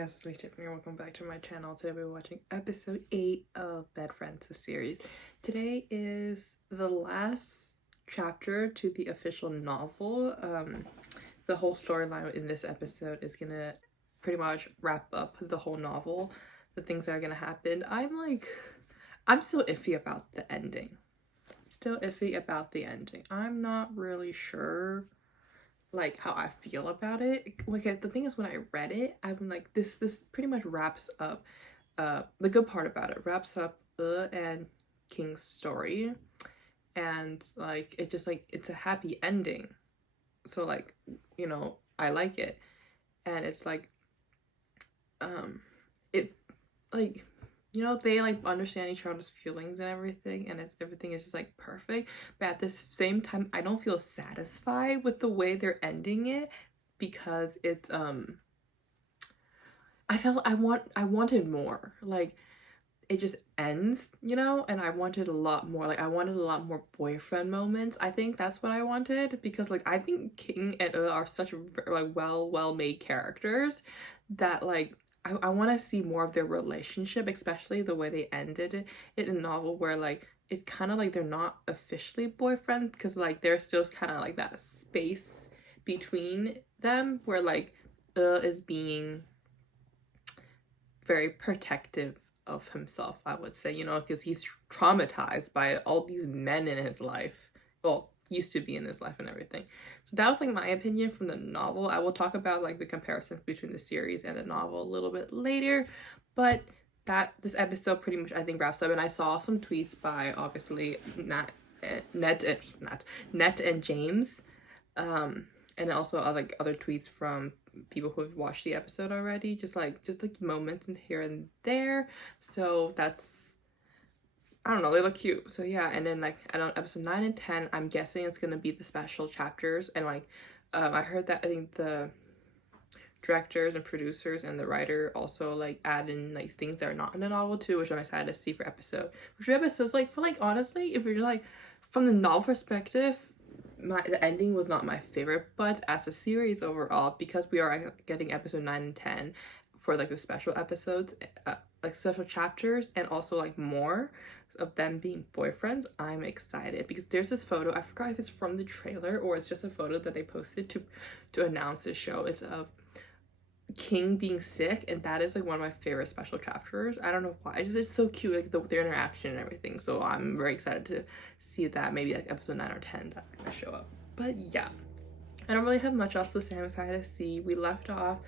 guys, it's me Tiffany and welcome back to my channel. Today we're watching episode 8 of Bed Friends, the series. Today is the last chapter to the official novel. The whole storyline in this episode is gonna pretty much wrap up the whole novel, the things that are gonna happen. I'm still iffy about the ending. I'm not really sure like how I feel about it. Like the thing is, when I read it, I'm like, this pretty much wraps up the good part about it wraps up and King's story, and like it just like it's a happy ending, so like, you know, I like it. And it's like it like, you know, they like understand each other's feelings and everything, and everything is just like perfect. But at the same time, I don't feel satisfied with the way they're ending it, because it's I wanted more. Like, it just ends, you know, and I wanted a lot more. Like, I wanted a lot more boyfriend moments. I think that's what I wanted, because like I think King and are such like well made characters that like I want to see more of their relationship, especially the way they ended it in a novel, where like it's kind of like they're not officially boyfriends, because like there's still kind of like that space between them where like is being very protective of himself, I would say, you know, because he's traumatized by all these men in his life. Well, used to be in his life and everything. So that was like my opinion from the novel. I will talk about like the comparisons between the series and the novel a little bit later, but this episode pretty much I think wraps up. And I saw some tweets by obviously Net and James, and also like other tweets from people who have watched the episode already, just like moments in here and there. So that's, I don't know, they look cute. So yeah. And then like I don't know, episode 9 and 10, I'm guessing it's gonna be the special chapters. And like I heard that I think the directors and producers and the writer also like add in like things that are not in the novel too, which I'm excited to see for episodes. Like, for like, honestly, if you're like from the novel perspective, the ending was not my favorite, but as a series overall, because we are getting episode 9 and 10 for like the special episodes, like special chapters, and also like more of them being boyfriends, I'm excited. Because there's this photo, I forgot if it's from the trailer or it's just a photo that they posted to announce the show. It's of King being sick, and that is like one of my favorite special chapters. I don't know why, it's so cute, like their interaction and everything. So I'm very excited to see that. Maybe like episode 9 or 10 that's gonna show up. But yeah, I don't really have much else to say. I'm excited to see. We left off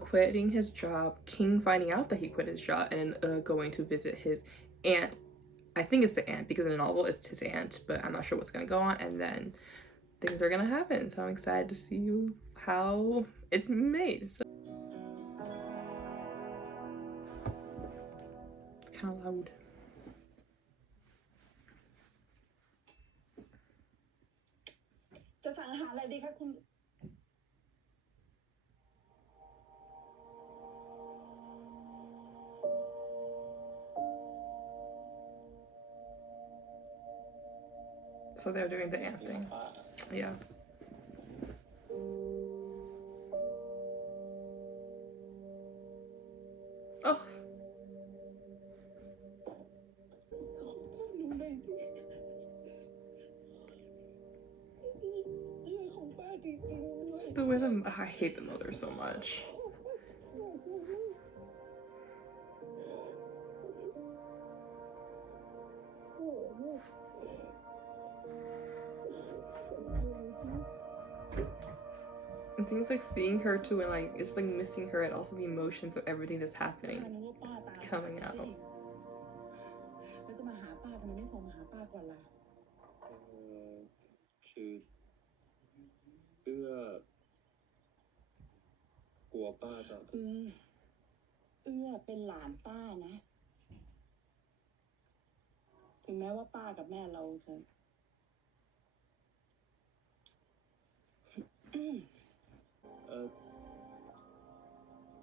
quitting his job, King finding out that he quit his job, and going to visit his aunt. I think it's the aunt, because in the novel it's his aunt, but I'm not sure what's gonna go on. And then things are gonna happen, so I'm excited to see how it's made. So it's kind of loud. So they're doing the aunt thing. Yeah. Oh. Just the way I hate the mother so much. And things like seeing her too, and like it's like missing her, and also the emotions of everything that's happening is coming out. แล้วจะมาหาป้าทำไมไม่โทรมาหาป้าก่อนล่ะคือเอื้อกลัวป้าจะเอื้อเป็นหลานป้านะถึงแม้ว่าป้ากับแม่เราจะ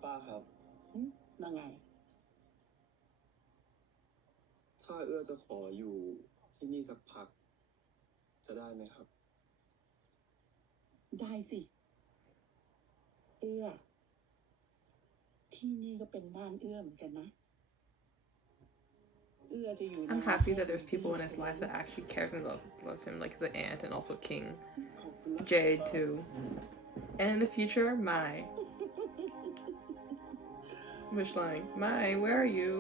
ป้าครับว่าไงถ้าเอื้อจะขออยู่ที่นี่สักพักจะได้ไหมครับได้สิเอื้อ ที่นี่ก็เป็นบ้านเอื้อเหมือนกันนะเอื้อจะอยู่ I'm happy that there's people in his life that actually cares and love him, like the aunt and also King ขอบคุณนะ Jade too. And in the future, Mai. Which line? Mai, where are you?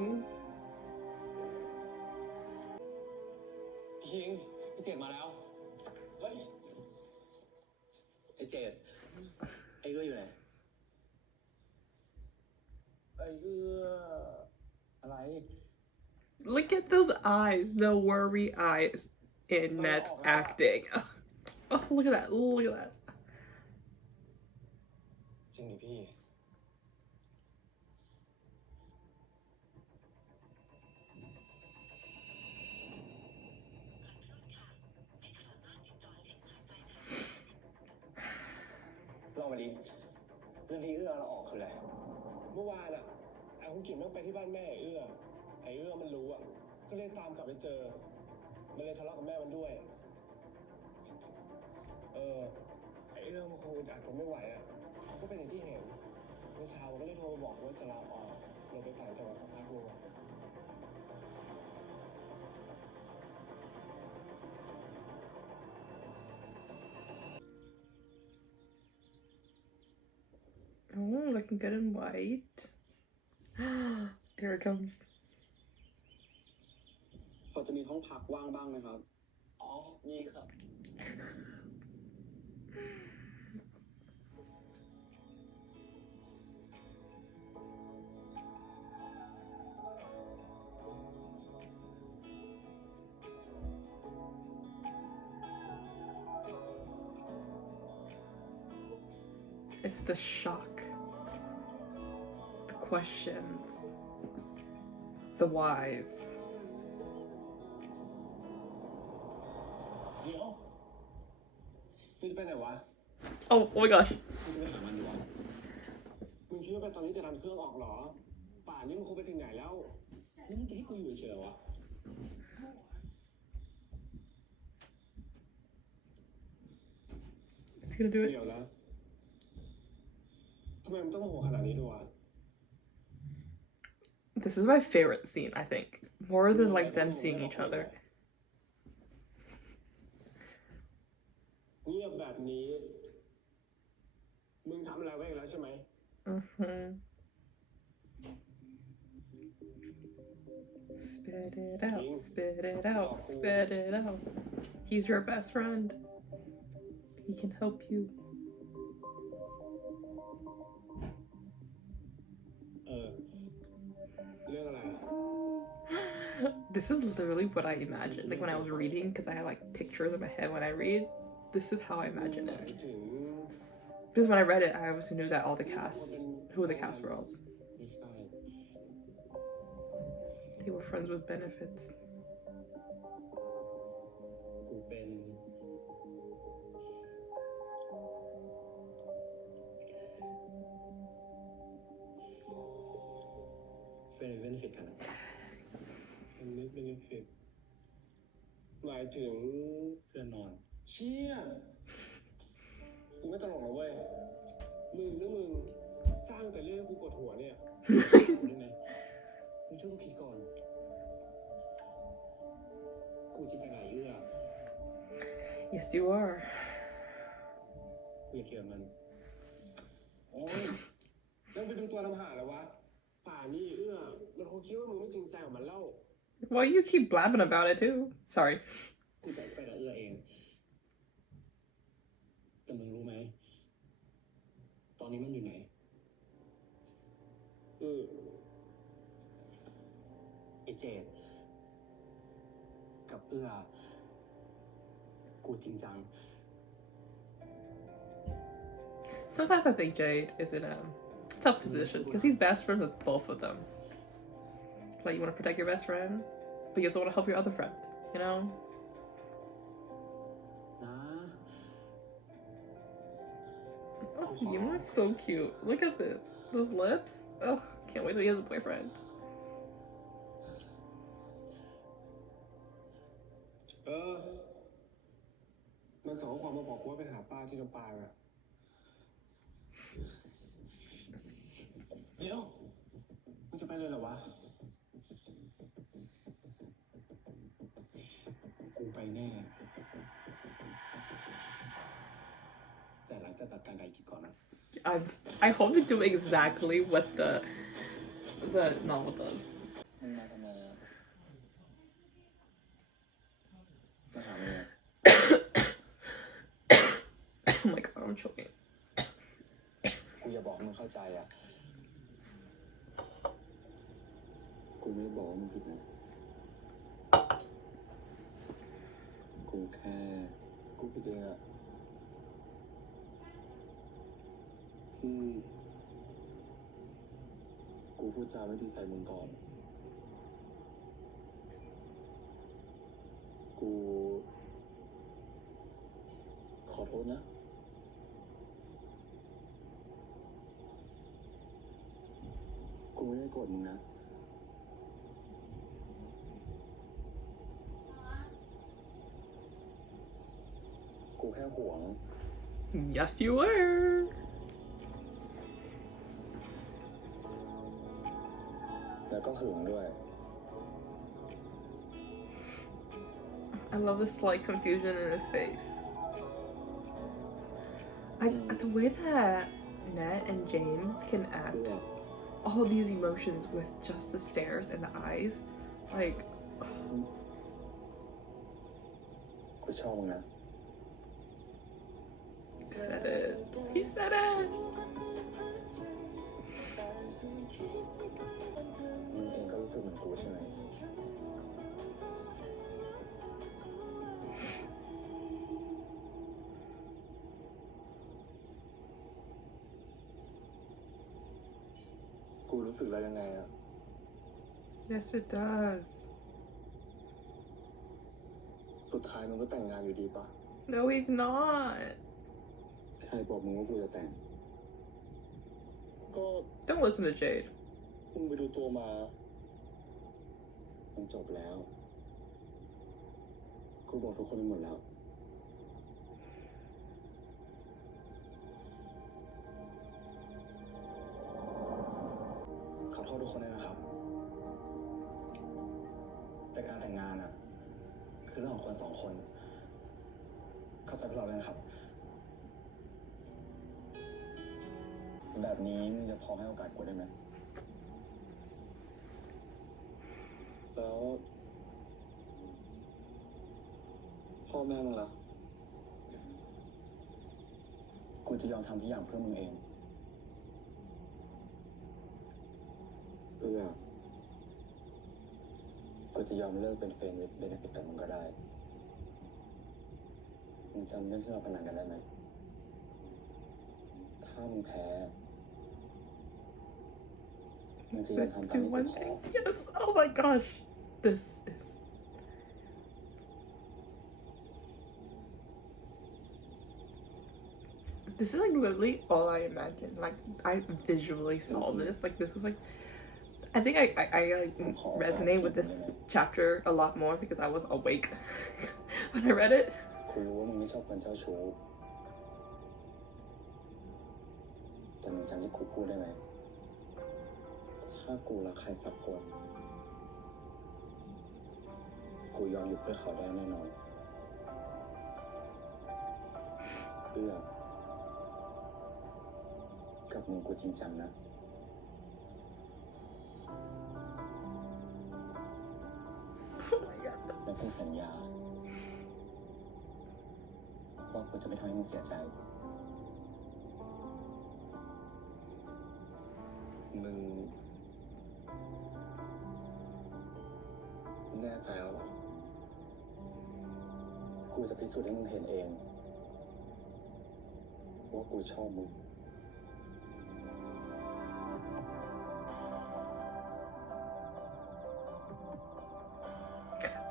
คิงพี่เจดมาแล้วเฮ้ยไอ้เจดไอ้เอื้ออยู่ไหนไอ้เอื้ออะไร Look at those eyes, the worry eyes in Net's acting. Oh, look at that, look at that. จริงดิพี่ ลองมาดิเรื่องที่เอื้อเราออกคืออะไร เมื่อวานอะไอ้คุณกิ่งมันไปที่บ้านแม่ไอ้เอื้อมันรู้อะก็เลยตามกลับไปเจอ มันเลยทะเลาะกับแม่มันด้วย ไอ้เอื้อมันคงอึดอัดทนไม่ไหวอะก็เป็นอย่างที่เห็นเมื่อเช้ามันก็เลยโทรมาบอกว่าจะลาออกเราไปต่างจังหวัดสักพักหนึงอะ Oh, looking good in white. Here it comes. พอจะมีห้องพักว่างบ้างไหมครับ อ๋อ มีครับ It's the shock, the questions, the whys. เดี๋ยวมึงจะไปไหนวะ Oh my gosh. มึงจะไปหามันดีวะมึงคิดว่าตอนนี้จะทำเครื่องออกเหรอ ป่านนี้มึงคงไปถึงไหนแล้ว นี่มึงจะให้กูอยู่เฉยๆวะ It's gonna do it. เดี๋ยวนะทำไมมึงต้องโมโหขนาดนี้ด้วยวะ This is my favorite scene, I think. More than like them seeing each other. เงียบแบบนี้ มึงทำอะไรไว้อีกแล้วใช่ไหม Mm-hmm. Spit it out, spit it out, spit it out. He's your best friend. He can help you. เรื่องอะไรอะ This is literally what I imagined. Like when I was reading, because I have like pictures in my head when I read. This is how I imagine หมาย it. ถึง Because when I read it, I obviously knew that all the cast, who the cast were else. ไม่ใช่ They were friends with benefits. กูเป็นเฟรนด์เบนฟิตกันเฟรนด์เบนฟิตหมายถึงเพื่อนนอน เชี่ย กูไม่ตลกหรอกเว้ย มึงสร้างแต่เรื่องให้กูปวดหัวเนี่ย กูได้ไหมมึงช่วยกูคิดก่อน กูจริงจังไงเอื้อ Yes, you are. กูอยากเคลียร์มัน โอ้ยแล้วไปดูตัวทำหาแล้ววะ ป่านี่เอื้อ มันคงคิดว่ามึงไม่จริงใจกับมันแล้ว Well, you keep blabbing about it too. Sorry. กูจะไปกับเอื้อเอง แต่มึงรู้ไหม ตอนนี้มันอยู่ไหน ไอ้เจดกับเอื้อ กูจริงจัง Sometimes I think Jade is in a tough position because he's best friends with both of them. Like you want to protect your best friend, but you also want to help your other friend. You know? นะ Oh, you are so cute. Look at this. Those lips. Oh, can't wait till he has a boyfriend. มันส่งข้อความมาบอกกูว่าไปหาป้าที่ลำปางอะเดี๋ยว เลยเหรอวะ กูไปแน่ แต่หลังจากจัดการไก่กิจก่อนนะ I hope they do exactly what the novel does. มึงมาทำไมอะมาหามึงอะ Oh my god, I'm choking. กูอย่าบอกมึงเข้าใจอะกูไม่ได้บอกว่ามึงผิดนะ กูแค่กูผิดเองอะที่กูพูดจาไม่ดีใส่มึงก่อน กูขอโทษนะ กูไม่ได้โกรธมึงนะ กูแค่หวง Yes, you were. แล้วก็หึงด้วย I love the slight confusion in his face. The way that Ned and James can act all these emotions with just the stares and the eyes, like กูชอบมึงนะ said it. He said it. มึงเองก็รู้สึกเหมือนกูใช่ไหม กูรู้สึกอะไรยังไงอะ Yes, it does. สุดท้ายมึงก็แต่งงานอยู่ดีปะ No, he's not. ใครบอกมึงว่ากูจะแต่ง ก็ Don't listen to Jade. มึงไปดูตัวมา มันจบแล้ว กูบอกทุกคนไปหมดแล้ว ขอโทษทุกคนเลยนะครับ แต่การแต่งงานอะคือเรื่องของคนสองคน เข้าใจพวกเราเลยนะครับ แบบนี้มึงจะพอให้โอกาสกูได้ไหม แล้ว พ่อแม่มึงล่ะ กูจะยอมทำทุกอย่างเพื่อมึงเอง เพื่อ กูจะยอมเลิกเป็นเฟรนด์วิดเบเนฟิตกับมึงก็ได้ มึงจำเรื่องที่เราพนันกันได้ไหม ถ้ามึงแพ้ มึงจะยอมทำตาม Do ที่กู one ขอ thing. Yes. Oh my gosh. This is. This is like literally all I imagined. Like I visually saw this. Like this was like. I think I like resonate with this chapter a lot more because I was awake when I read it. กูรู้ว่ามึงไม่ชอบคนเจ้าชู้ แต่มึงจำที่กูพูดได้ไหม ถ้ากูรักใครสักคน กูยอมอยู่เพื่อเขาได้แน่นอนเลือกกับมึงกูจริงจังนะ Oh my god. และกูสัญญาว่ากูจะไม่ทำให้มึงเสียใจ มึงแน่ใจแล้วเหรอ กูจะพิสูจน์ให้มึงเห็นเอง ว่ากูชอบมึง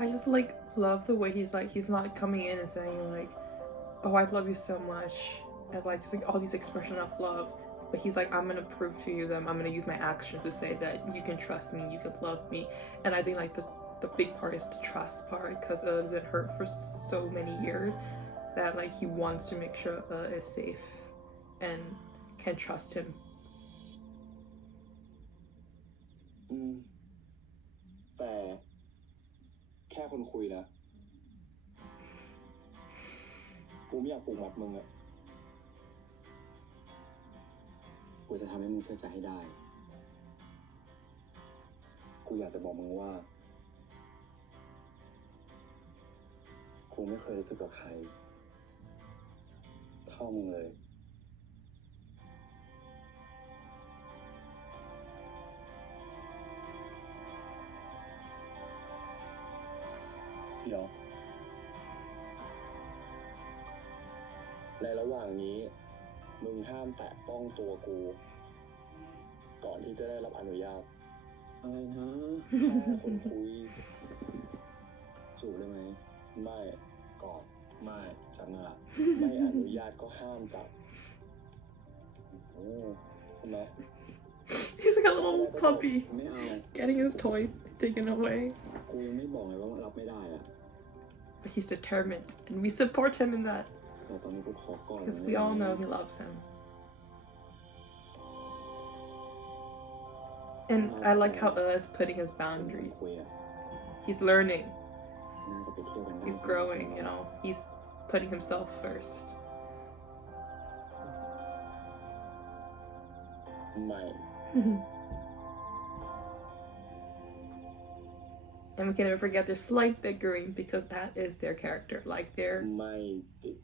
I just like love the way he's not coming in and saying like, oh, I love you so much, and like just like all these expressions of love, but he's like, I'm gonna prove to you them, I'm gonna use my actions to say that you can trust me, you can love me. And I think like the big part is the trust part, because has been hurt for so many years that like he wants to make sure is safe and can trust him. อืม คนคุยแล้วกูไม่อยากปลุกรับมึงอะกูจะทำให้มึงเชื่อใจให้ได้กูอยากจะบอกมึงว่ากูไม่เคยรู้สึกกับใครเท่ามึงเลยเดี๋ยวในระหว่างนี้มึงห้ามแตะต้องตัวกูก่อนที่จะได้รับอนุญาตอะไรนะแค่คนคุยจูบได้ไหมไม่กอดไม่จับมือละไม่อนุญาตก็ห้ามจับใช่ไหม He's like a little puppy ไม่เอา getting his toy taken away. กูยังไม่บอกเลยว่ารับไม่ได้อะ But he's determined, and we support him in that แต่ตอนนี้กูขอก่อน because we all know he loves him. And I like how is putting his boundaries. คุยอะ He's learning. น่าจะไปเที่ยวกันได้ He's growing, you know. He's putting himself first. ไม่ And we can never forget their slight bickering because that is their character. Like ไม่ติด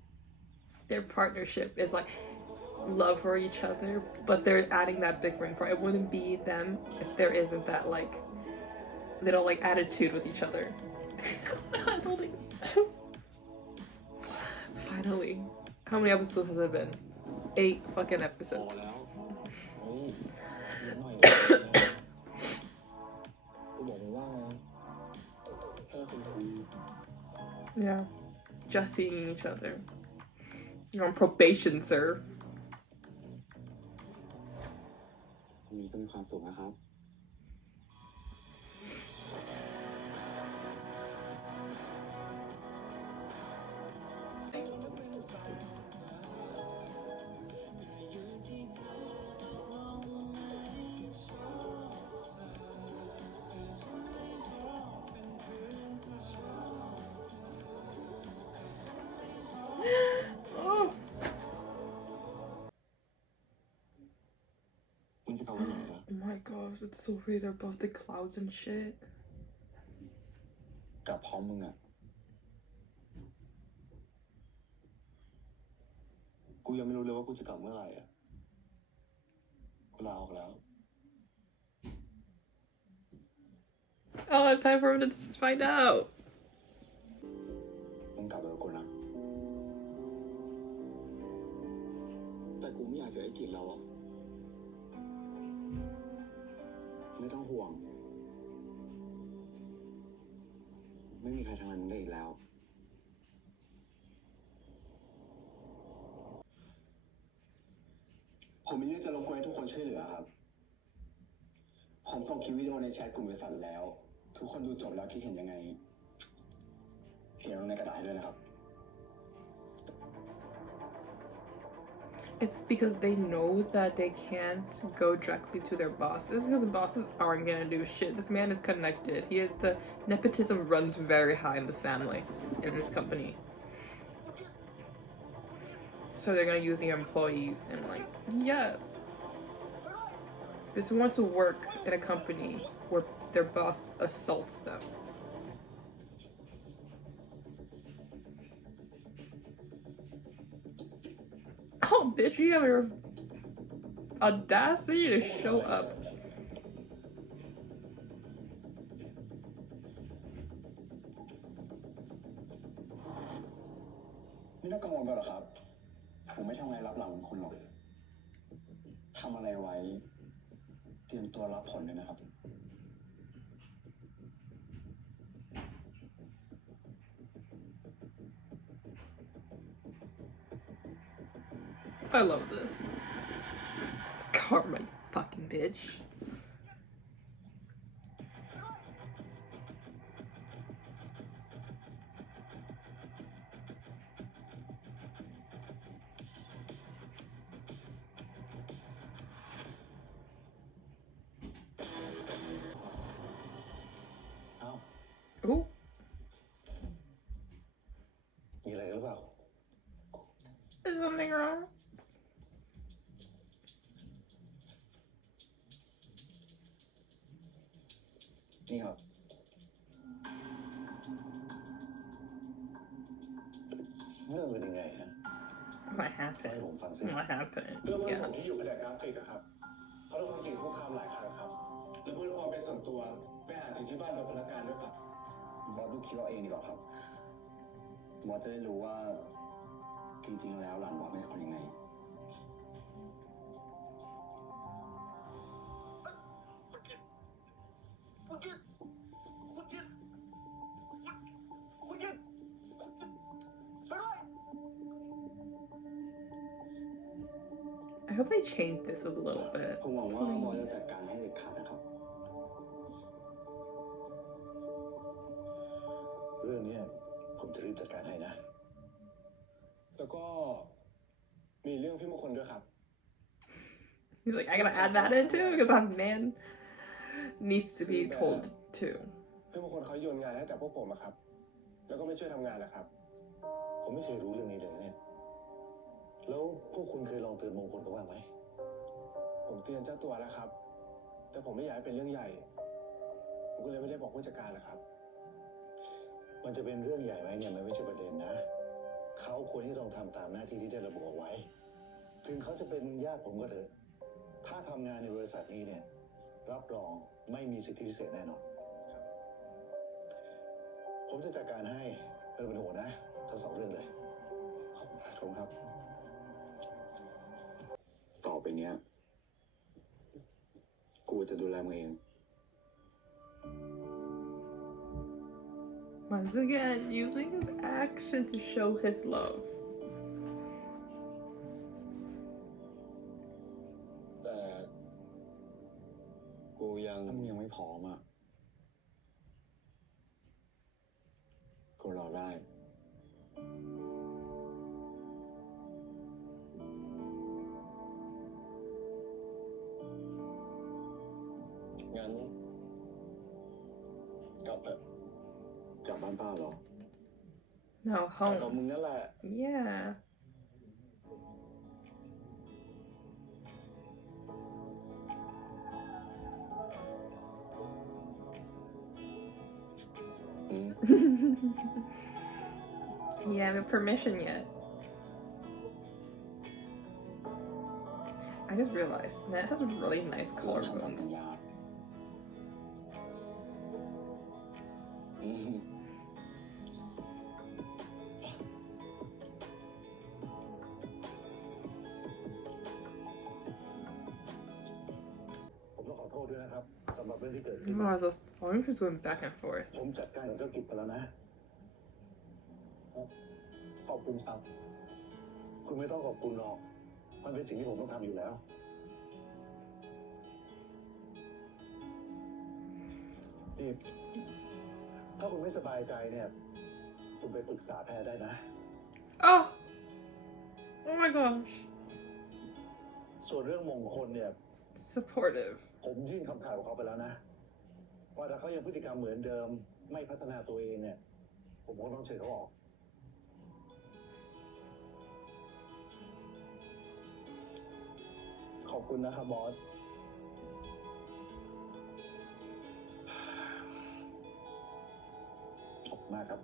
their partnership is like love for each other, but they're adding that bickering part. It wouldn't be them if there isn't that like little like attitude with each other. Finally. How many episodes has it been? 8 fucking พอ episodes. แล้วเฮ้ยเดี๋ยวหน่อยกูบอกมึงว่าไงแค่คนคุย Yeah. Just seeing each other. You're on probation, sir. นี่ก็มีความสุขนะครับ Oh. มึงจะกลับวันไหนล่ะ Oh my gosh, it's so weird. They're above the clouds and shit. กลับพร้อมมึงอะกูยังไม่รู้เลยว่ากูจะกลับเมื่อไหร่อะกูลาออกแล้ว Oh, it's time for him to find out. มึงกลับไปกับกูนะ แต่กูไม่อยากเจอไอ้กิจแล้วอะไม่ต้องห่วง ไม่มีใครทำงานมึงได้อีกแล้ว ผมมีเรื่องจะรบกวนให้ทุกคนช่วยเหลือครับ ผมส่งคลิปวิดีโอในแชทกลุ่มบริษัทแล้ว ทุกคนดูจบแล้วคิดเห็นยังไง เขียนลงในกระดาษให้ด้วยนะครับ It's because they know that they can't go directly to their bosses because the bosses aren't gonna do shit. This man is connected. The nepotism runs very high in this family, in this company. So they're gonna use the employees and like, yes. Because who wants to work in a company where their boss assaults them? Oh, bitch, you have your audacity to show up. ไม่ต้องกังวลไปหรอกครับ ผมไม่ทำงานรับหลังคุณหรอก ทำอะไรไว้ เตรียมตัวรับผลเลยนะครับ I love this. It's karma, you fucking bitch. Ooh. นี่ครับเรื่องเป็นยังไงฮะ What ให้ happened? ผมฟังสิ What happened? เรื่องเพื่อนผม Yeah. ที่อยู่แผนกกราฟิกอะครับเขาโดนคนกรีดคุกคามหลายครั้งครับแล้วเพื่อนความเป็นส่วนตัวไปหาถึงที่บ้านโดยพนักงานด้วยครับบอสดูคิดเอาเองดีกว่าครับบอสจะได้รู้ว่าจริงๆแล้วหลานบอสเป็นคนยังไงI hope they change this a little bit. ผมหวังว่าบอสจะจัดการให้เด็ดขาดนะครับเรื่องนี้ผมจะรีบจัดการให้นะแล้วก็มีเรื่องพี่มงคลด้วยครับ He's like, I gotta add that in too because that man needs to be told too. พี่มงคลเขาโยนงานให้แต่พวกผมอะครับแล้วก็ไม่ช่วยทำงานนะครับ ผมไม่เคยรู้เรื่องนี้เลยเนี่ยแล้วพวกคุณเคยลองเตือนมงคลเขาบ้างไหมผมเตือนเจ้าตัวแล้วครับแต่ผมไม่อยากให้เป็นเรื่องใหญ่ผมก็เลยไม่ได้บอกผู้จัดการนะครับมันจะเป็นเรื่องใหญ่ไหมเนี่ยมันไม่ใช่ประเด็นนะเขาควรที่ต้องทำตามหน้าที่ที่ได้ระบุเอาไว้ถึงเขาจะเป็นญาติผมก็เถอะถ้าทำงานในบริษัทนี้เนี่ยรับรองไม่มีสิทธิพิเศษแน่นอนผมจะจัดการให้ไม่ต้องเป็นห่วงนะทั้งสองเรื่องเลยขอบคุณครับต่อไปเนี้ยกูจะดูแลมึงเอง Once again, using his action to show his love. แต่กูยังไม่พร้อมอ่ะกูรอได้งั้นกลับเถอะกลับบ้านป้าเหรอ No, กับ home. มึงนั่นแหละ Yeah. You haven't permission yet. I just realized Nat has really nice กูทำสัญ collarbones. ญา ผมต้องขอโทษด้วยนะครับสำหรับเรื่องที่เกิดขึ้น Oh, those volumes just went back and forth. ผมจัดการกับเจ้ากิจไปแล้วนะ ขอบคุณครับ คุณไม่ต้องขอบคุณหรอก มันเป็นสิ่งที่ผมต้องทำอยู่แล้ว นี่ ถ้าคุณไม่สบายใจเนี่ย คุณไปปรึกษาแพทย์ได้นะ Oh! Oh my gosh. ส่วนเรื่องมงคลเนี่ย Supportive. ผมยื่นคำขาดของเขาไปแล้วนะ ว่าถ้าเขายังพฤติกรรมเหมือนเดิม ไม่พัฒนาตัวเองเนี่ย ผมก็ต้องเชิญเขาออก ขอบคุณนะครับบอส ขอบคุณมากครับ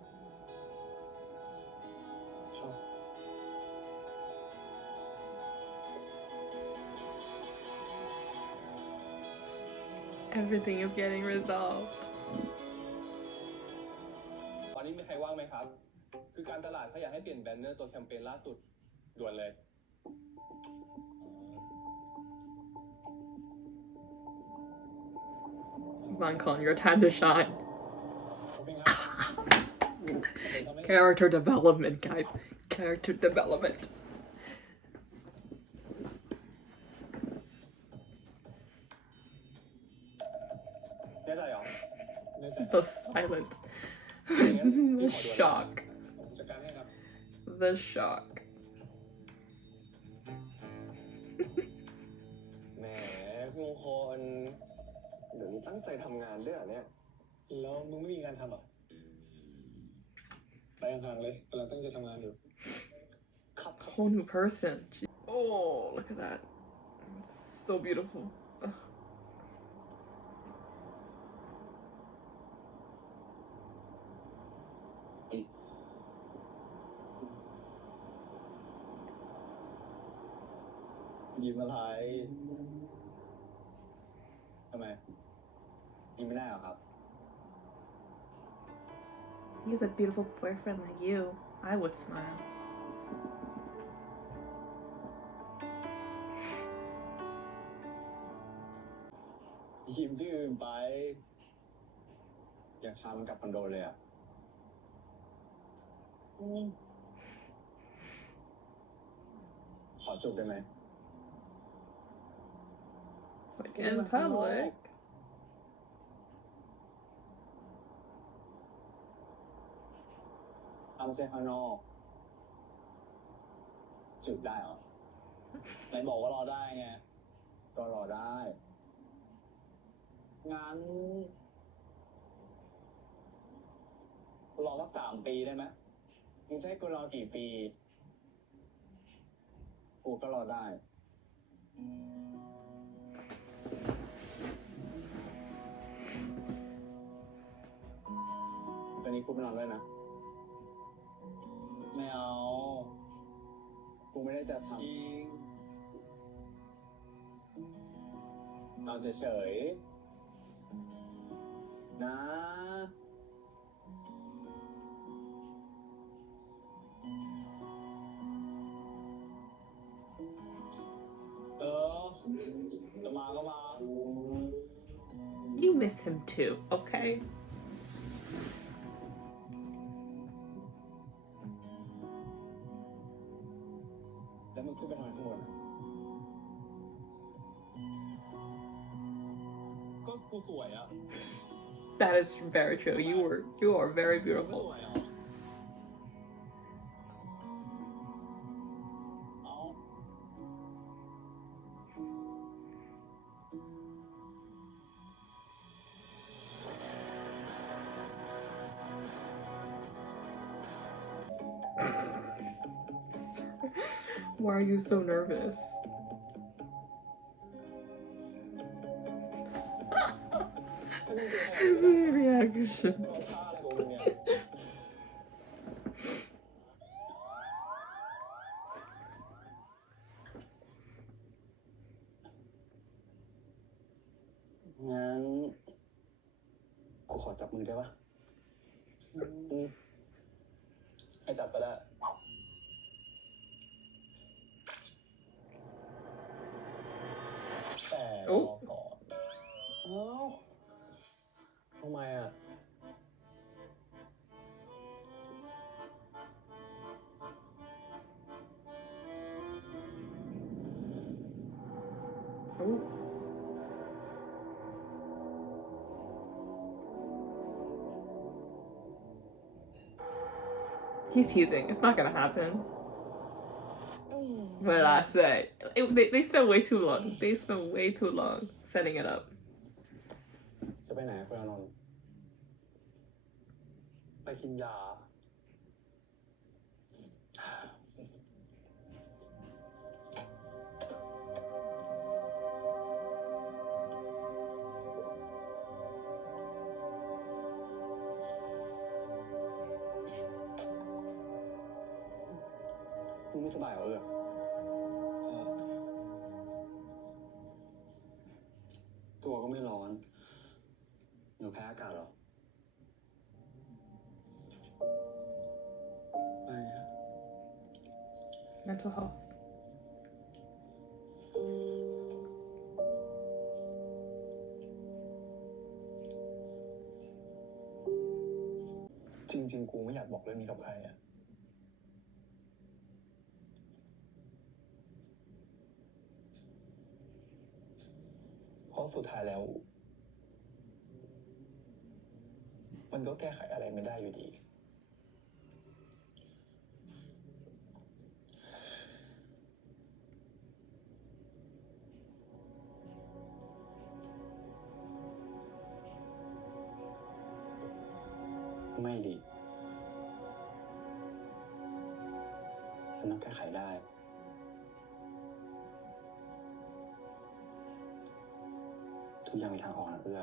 Everything is getting resolved. ตอนนี้มีใครว่างไหมครับ คือการตลาดเขาอยากให้เปลี่ยนแบนเนอร์ตัวแคมเปญล่าสุดด่วนเลย Come on, Colin, your time to shine. Character development, guys. Character development. แน่ใจเหรอ แน่ใจ The silence. The shock. จัดการให้ครับ The shock. แหมพี่มงคลเดี๋ยวนี้ตั้งใจทำงานด้วยเหรอเนี่ย แล้วมึงไม่มีงานทำเหรอ ไปห่างๆเลยกำลังตั้งใจทำงานอยู่ ครับ Whole new person. Oh, look at that. It's so beautiful. Ugh. ยิ้มอะไรทำไมยิ้มไม่ได้เหรอครับ He has a beautiful boyfriend like you. I would smile. ยิ้มที่อื่นไป อยากพามันกลับคอนโดเลยอ่ะ ขอจูบได้ไหม Like in public. ทำเส้นข้างนอกจูบได้เหรอไหนบอกว่ารอได้ไง ก็รอได้ งั้นรอสัก3 ปีได้ไหมมึงจะให้กูรอกี่ปี กูก็รอได้ ตอนนี้กูไปนอนด้วยนะ ไม่เอา กูไม่ได้จะทำจริงเอาเฉยๆ นะ จะมาก็มา You miss him too, okay? แล้วมึงขึ้นไปทำอะไรข้างบนก็กูสวยอ่ะ That is very true. You are very ไม่ส beautiful. วยเหรอเอา Why are you so nervous? His reaction. รอช้าอะไรของมึงเนี่ยงั้น กูขอจับมือได้ปะให้จับก็ได้ แต่รอก่อนเอ้าทำไมอ่ะ Ooh. He's teasing. It's not gonna happen. What did I say? They spent way too long. They spent way too long setting it up. จะไปไหนคุณอานนท์ไปกินยา มึงไม่สบายเหรอตัวก็ไม่ร้อน หนูแพ้อากาศเหรอ ไม่อะ Mental health. จริงๆ กูไม่อยากบอกเรื่องนี้กับใครอะเพราะสุดท้ายแล้ว มันก็แก้ไขอะไรไม่ได้อยู่ดี ไม่ดี มันต้องแก้ไขได้ ทุกอย่างมีทางออกนะเอื้อ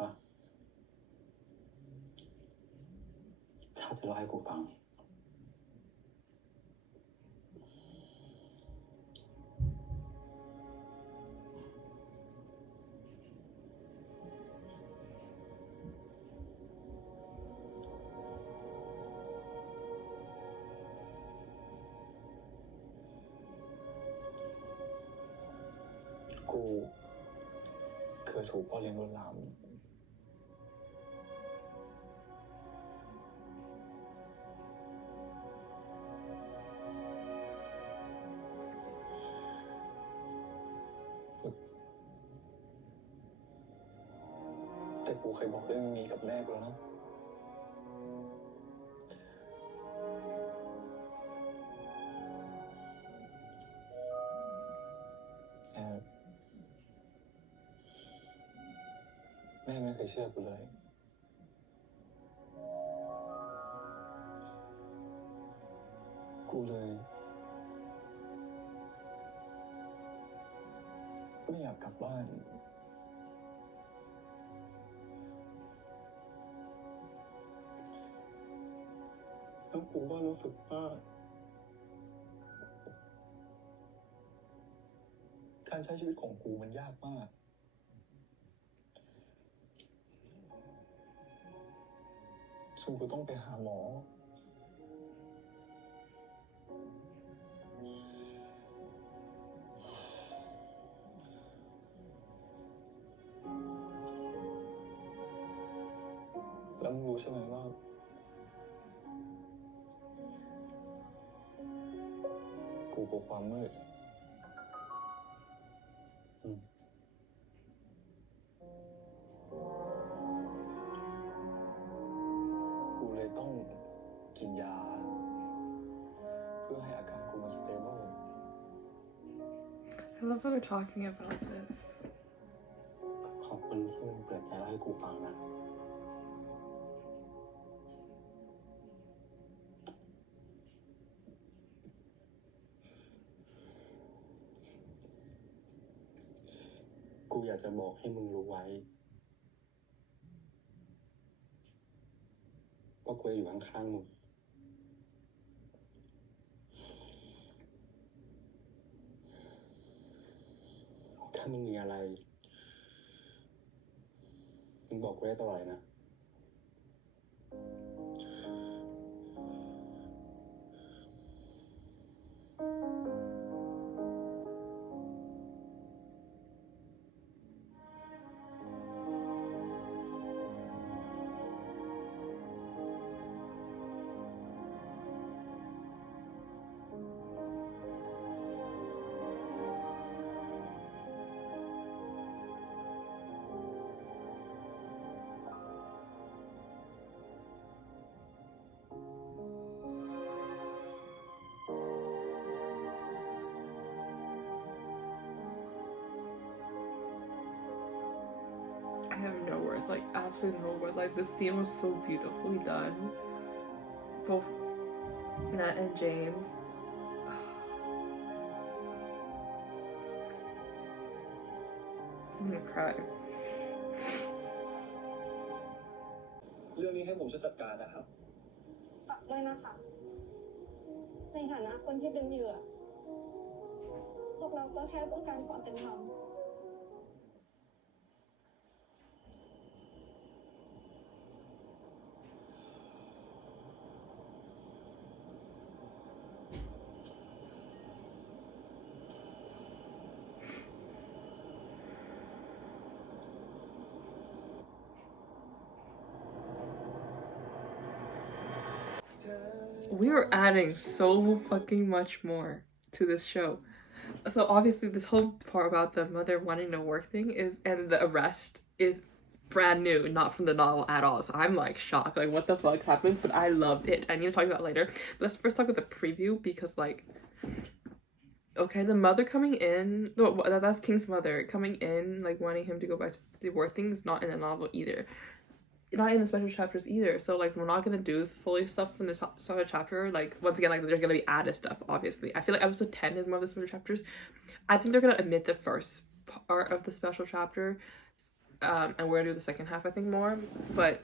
ปะถ้าจะเล่าให้กูฟังกูเคยถูกพ่อเลี้ยงลวนลามแต่กูเคยบอกเรื่องนี้กับแม่กูแล้วนะแม่ไม่เคยเชื่อกูเลยกูเลยไม่อยากกลับบ้านแล้วกูก็รู้สึกว่าการใช้ชีวิตของกูมันยากมากซึ่งกูต้องไปหาหมอแล้วมึงรู้ใช่ไหมว่ากูกลัวความมืดกูเลยต้องกินยาเพื่อให้อาการกูมัน stable I love how they're talking about this. ขอบคุณที่มึงเปิดใจให้กูฟังนะกูอยากจะบอกให้มึงรู้ไว้ว่ากูอยู่ข้างๆมึงถ้ามึงมีอะไรมึงบอกกูได้ตลอดเลยนะ I have no words, like absolutely no words. Like this scene was so beautifully done. Both Nat and James. I'm gonna cry. เรื่องนี้ให้ผมช่วยจัดการนะครับ ฝากด้วยนะคะ ในฐานะคนที่เป็นเหยื่อ พวกเราก็แค่ต้องการความเป็นธรรม We are adding so fucking much more to this show. So obviously this whole part about the mother wanting to work thing is, and the arrest is brand new, not from the novel at all. So I'm like shocked, like what the fuck's happened? But I loved it. I need to talk about that later. Let's first talk about the preview because like, okay, the mother coming in, no, that's King's mother coming in, like wanting him to go back to the work thing is not in the novel either. Not in the special chapters either. So like we're not gonna do fully stuff from this special chapter. Like once again, like there's gonna be added stuff, obviously. I feel like episode 10 is more of the special chapters. I think they're gonna omit the first part of the special chapter and we're gonna do the second half, I think, more. But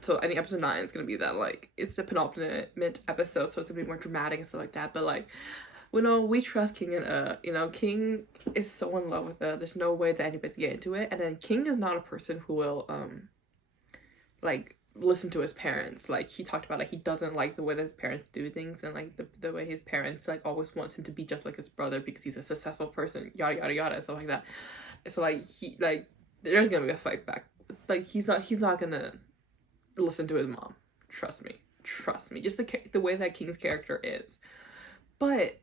so I think episode 9 is gonna be that, like, it's the penultimate episode, so it's gonna be more dramatic and stuff like that. But like, we trust King, and King is so in love with there's no way that anybody's get into it. And then King is not a person who will like listen to his parents. Like, he talked about, like, he doesn't like the way that his parents do things, and like the way his parents like always wants him to be just like his brother because he's a successful person, yada yada yada, and stuff like that. So like, he like, there's gonna be a fight back. Like, he's not gonna listen to his mom. Trust me. Just the way that King's character is. But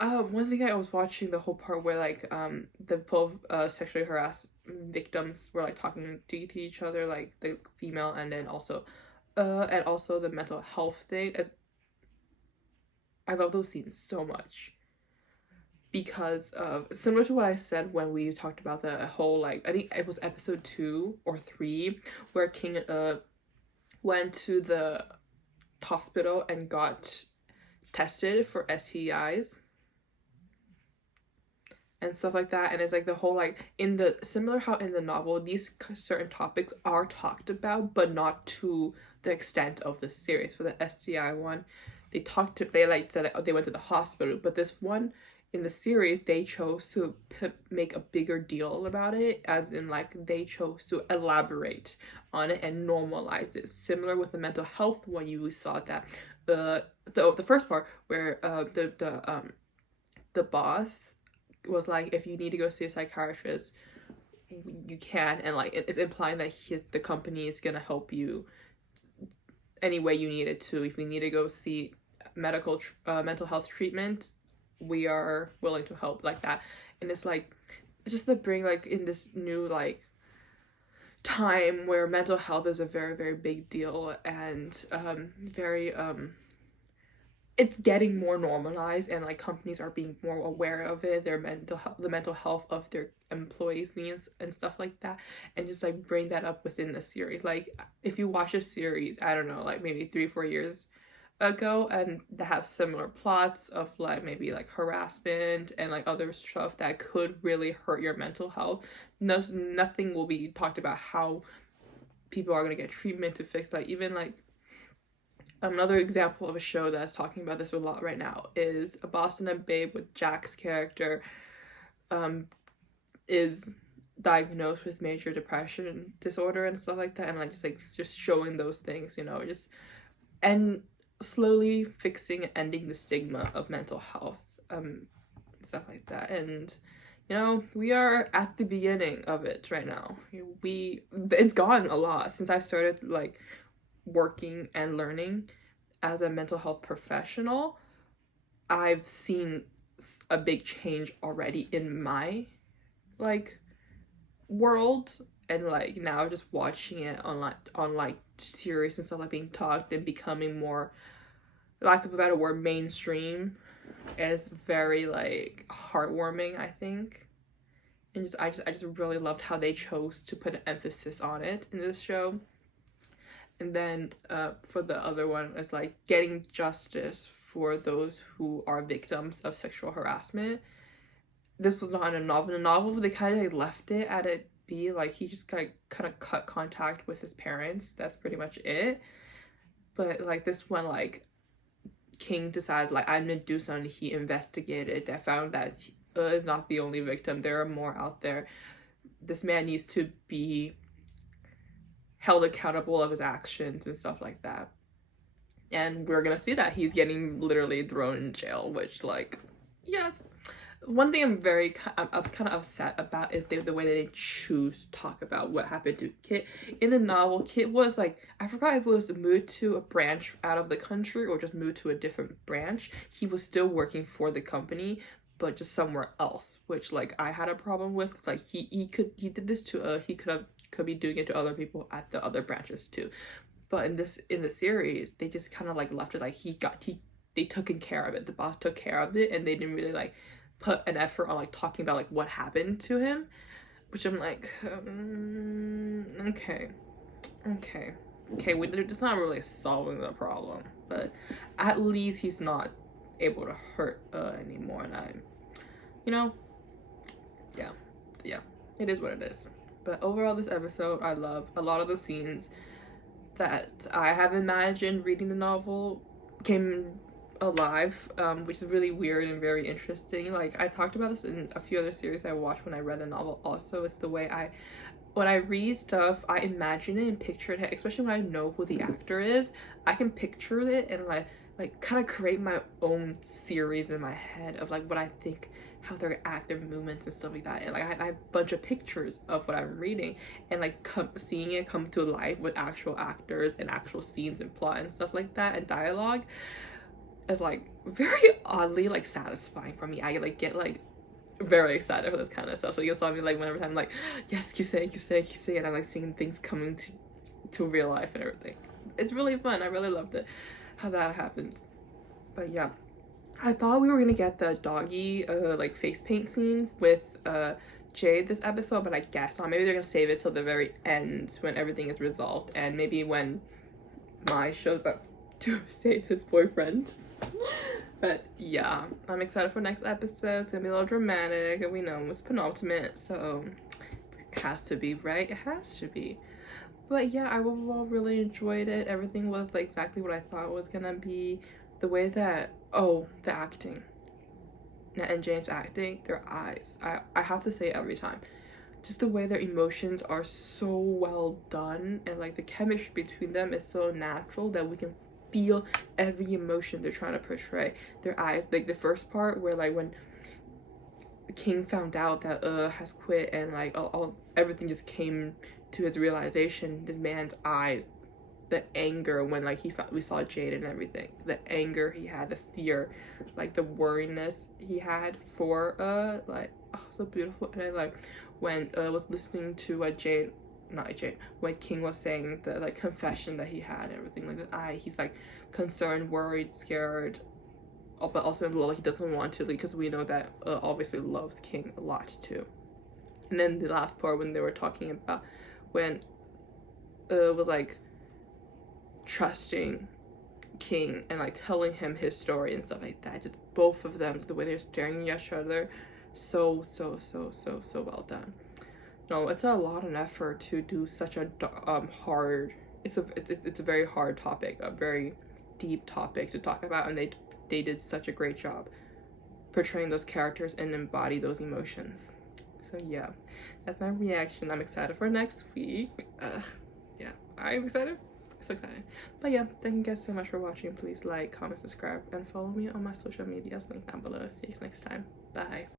one thing, I was watching the whole part where like the both sexually harassed victims were like talking to each other, like the female, and then also the mental health thing. As I love those scenes so much, because similar to what I said when we talked about the whole, like, I think it was episode 2 or 3 where King went to the hospital and got tested for STIs and stuff like that. And it's like the whole, like, in the similar how in the novel these certain topics are talked about, but not to the extent of the series. For the STI one, they said that they went to the hospital, but this one in the series they chose to make a bigger deal about it, as in like they chose to elaborate on it and normalize it. Similar with the mental health one, you saw that the first part where the boss was like, if you need to go see a psychiatrist, you can, and like it's implying that the company is gonna help you any way you need it to. If you need to go see mental health treatment, we are willing to help, like that. And it's like, just to bring, like, in this new like time where mental health is a very, very big deal, and very it's getting more normalized, and like companies are being more aware of it, the mental health of their employees' needs and stuff like that, and just like bring that up within the series. Like, if you watch a series, I don't know, like maybe 3-4 years ago, and that have similar plots of like maybe like harassment and like other stuff that could really hurt your mental health, nothing will be talked about how people are going to get treatment to fix that. Even like another example of a show that's talking about this a lot right now is A Boston and Babe, with Jack's character is diagnosed with major depression disorder and stuff like that, and like just showing those things, and slowly fixing and ending the stigma of mental health, stuff like that. And we are at the beginning of it right now. It's gone a lot since I started like working and learning as a mental health professional. I've seen a big change already in my like world, and like now just watching it on like series and stuff like being talked and becoming more, lack of a better word, mainstream, is very like heartwarming, I think. And I just really loved how they chose to put an emphasis on it in this show. And then for the other one, it's like getting justice for those who are victims of sexual harassment. This was not in a novel. In a novel, they kind of like left it at it be like he just kind of cut contact with his parents. That's pretty much it. But like this one, like King decided, like, I'm gonna do something. He investigated. They found that he is not the only victim. There are more out there. This man needs to be held accountable of his actions and stuff like that. And we're gonna see that he's getting literally thrown in jail, which, like, yes. One thing I'm kind of upset about is the way they choose to talk about what happened to Kit. In the novel, Kit was like, I forgot if it was moved to a branch out of the country or just moved to a different branch. He was still working for the company, but just somewhere else, which like I had a problem with. Like he did this to he could be doing it to other people at the other branches too. But in the series, they just kind of like left it like they took care of it. The boss took care of it, and they didn't really like put an effort on like talking about like what happened to him, which I'm like, okay, it's not really solving the problem, but at least he's not able to hurt anymore. And I'm, yeah, it is what it is. But overall, this episode I love. A lot of the scenes that I have imagined reading the novel came alive, which is really weird and very interesting. Like, I talked about this in a few other series I watched when I read the novel also. It's the way when I read stuff, I imagine it and picture it, especially when I know who the actor is. I can picture it and like kind of create my own series in my head of like what I think, how they act, their movements and stuff like that. And like I have a bunch of pictures of what I'm reading, and like seeing it come to life with actual actors and actual scenes and plot and stuff like that and dialogue is like very oddly like satisfying for me. I like get like very excited for this kind of stuff. So you saw me like whenever I'm like, yes, you say, and I'm like seeing things coming to real life and everything. It's really fun. I really loved it how that happens. But yeah, I thought we were gonna get the doggy like face paint scene with Jade this episode, but I guess not. Maybe they're gonna save it till the very end when everything is resolved, and maybe when Mai shows up to save his boyfriend. But yeah, I'm excited for next episode. It's gonna be a little dramatic, and we know it's penultimate, so it has to be, right? It has to be. But yeah, I overall really enjoyed it. Everything was like exactly what I thought it was gonna be. The way that, the acting. And James acting, their eyes. I have to say it every time. Just the way their emotions are so well done, and like the chemistry between them is so natural that we can feel every emotion they're trying to portray. Their eyes, like the first part where like when King found out that has quit, and like everything just came to his realization, this man's eyes, the anger when like we saw Jade and everything, the anger he had, the fear, like the worriness he had for like, so beautiful. And I like when was listening to when King was saying the like confession that he had and everything, like the he's like concerned, worried, scared, but also in love. He doesn't want to, because we know that obviously loves King a lot too. And then the last part when they were talking about when was like trusting King and like telling him his story and stuff like that. Just both of them, the way they're staring at each other, so well done. No, it's a lot of effort to do such a hard. It's a very hard topic, a very deep topic to talk about, and they did such a great job portraying those characters and embody those emotions. So yeah, that's my reaction. I'm excited for next week. Yeah, I'm excited. So excited. But yeah, thank you guys so much for watching. Please like, comment, subscribe, and follow me on my social medias, link down below. See you next time. Bye.